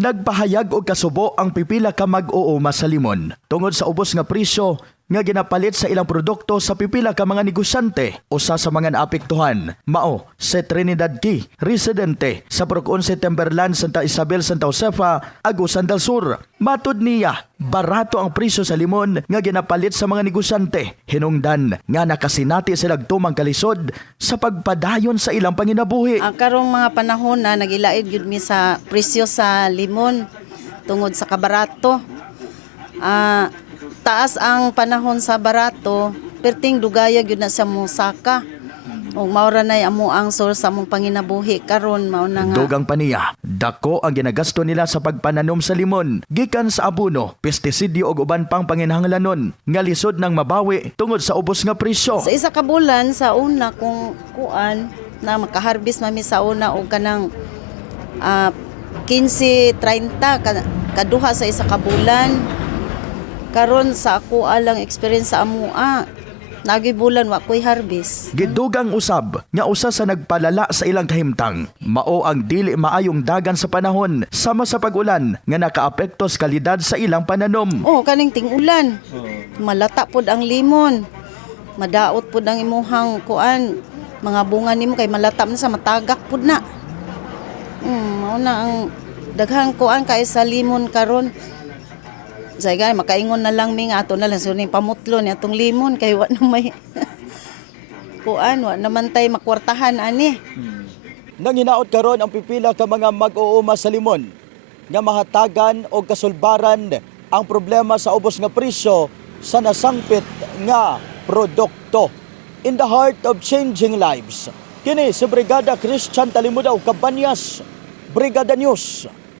Nagpahayag og kasubo ang pipila ka mag-uuma sa limon tungod sa ubos nga presyo nga ginapalit sa ilang produkto sa pipila ka mga negosyante. Usa sa mga naapektuhan mao si Trinidad Key, residente sa Procon Timberland, Santa Isabel, Santa Josefa, Agusan del Sur. Matud niya, barato ang presyo sa limon nga ginapalit sa mga negosyante. Hinungdan nga nakasinati silang tumang kalisod sa pagpadayon sa ilang panginabuhi. Ang karong mga panahon na nagilaid gyud mi sa presyo sa limon tungod sa kabarato. Taas ang panahon sa barato, perting dugaya gyud na sa musaka. O maura na amo ang source sa among panginabuhi karon mao na nga. Dugang pa niya, dako ang ginagasto nila sa pagpananom sa limon, gikan sa abono, pestisidyo ug uban pang panginahanglanon nga lisod ng mabawi tungod sa ubos nga presyo. Sa isa ka bulan sa una kung kuan na makaharbis mami sa una og kanang 15-30 kaduha sa isa ka bulan. Karon sa ako alang experience sa amua, nagibulan wa ko'y harvest. Gidugang usab nga usa sa nagpalala sa ilang kahimtang mao ang dili maayong dagan sa panahon sama sa pag-ulan nga nakaapekto sa kalidad sa ilang pananom. Oh, kaning ting-ulan. Malata pod ang limon. Madaot pod ang imuhang kuan. Mga bunga nimo kay malata man sa matagak pod na. Mao na ang daghang kuan kay sa limon karon. Sagay makaingon na lang mi nga ato na lang suning pamutlo ni atong limon kay wa na may kuan wa naman tay makwartahan ani. Nanginaot karon ang pipila ka mga mag-uuma sa limon nga mahatagan og kasulbaran ang problema sa ubos nga presyo sa nasangpit nga produkto. In the heart of changing lives, kini si Brigada Christian Talimudaw Cabanyas, Brigada News.